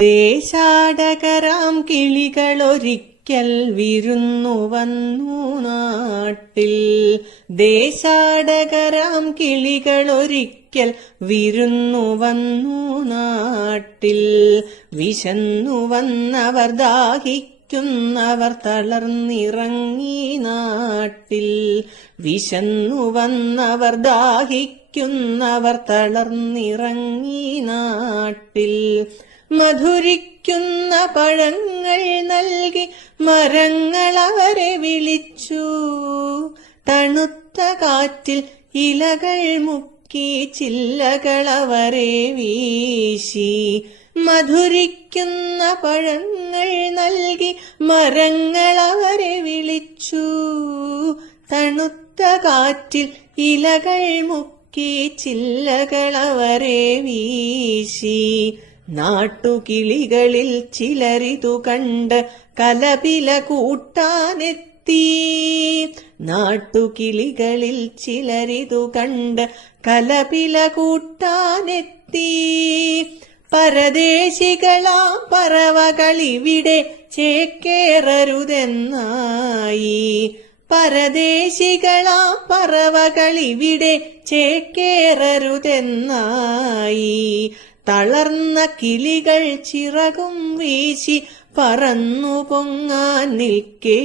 ദേശാടകരാം കിളികളൊരിക്കൽ വിരുന്നു വന്നു നാട്ടിൽ. ദേശാടകരാം കിളികളൊരിക്കൽ വിരുന്നു വന്നു നാട്ടിൽ. വിശന്നു വന്നവർ ദാഹിക്കുന്നവർ തളർന്നിറങ്ങി നാട്ടിൽ. വിശന്നു വന്നവർ ദാഹിക്കുന്നവർ തളർന്നിറങ്ങി നാട്ടിൽ. മധുരിക്കുന്ന പഴങ്ങൾ നൽകി മരങ്ങൾ അവരെ വിളിച്ചു. തണുത്ത കാറ്റിൽ ഇലകൾ മുക്കി ചില്ലകൾ അവരെ വീശി. മധുരിക്കുന്ന പഴങ്ങൾ നൽകി മരങ്ങൾ അവരെ വിളിച്ചു. തണുത്ത കാറ്റിൽ ഇലകൾ മുക്കി ചില്ലകൾ അവരെ വീശി. നാട്ടുകിളികളിൽ ചിലരിതു കണ്ട് കലപില കൂട്ടാനെത്തി. നാട്ടുകിളികളിൽ ചിലരിതു കണ്ട് കലപില കൂട്ടാനെത്തി. പരദേശികളാം പറവകളിവിടെ ചേക്കേറരുതെന്നായി. പരദേശികളാം പറവകളിവിടെ ചേക്കേറരുതെന്നായി. തളർന്ന കിളികൾ ചിറകും വീശി പറന്നു പൊങ്ങാൻ നിൽക്കേ.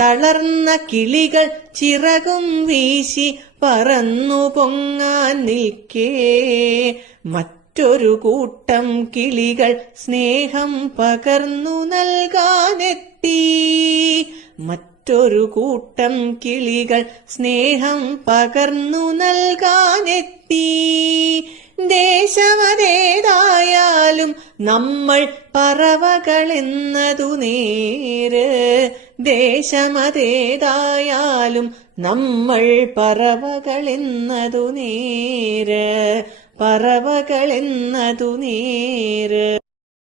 തളർന്ന കിളികൾ ചിറകും വീശി പറന്നു പൊങ്ങാൻ നിൽക്കേ. മറ്റൊരു കൂട്ടം കിളികൾ സ്നേഹം പകർന്നു നൽകാനെത്തി. മറ്റൊരു കൂട്ടം കിളികൾ സ്നേഹം പകർന്നു നൽകാനെത്തി. ദേശമതേതായാലും നമ്മൾ പറവകളെന്നതു നേര്. ദേശമതേതായാലും നമ്മൾ പറവകളെന്നതു നേര്. പറവകളെന്നതു നേര്.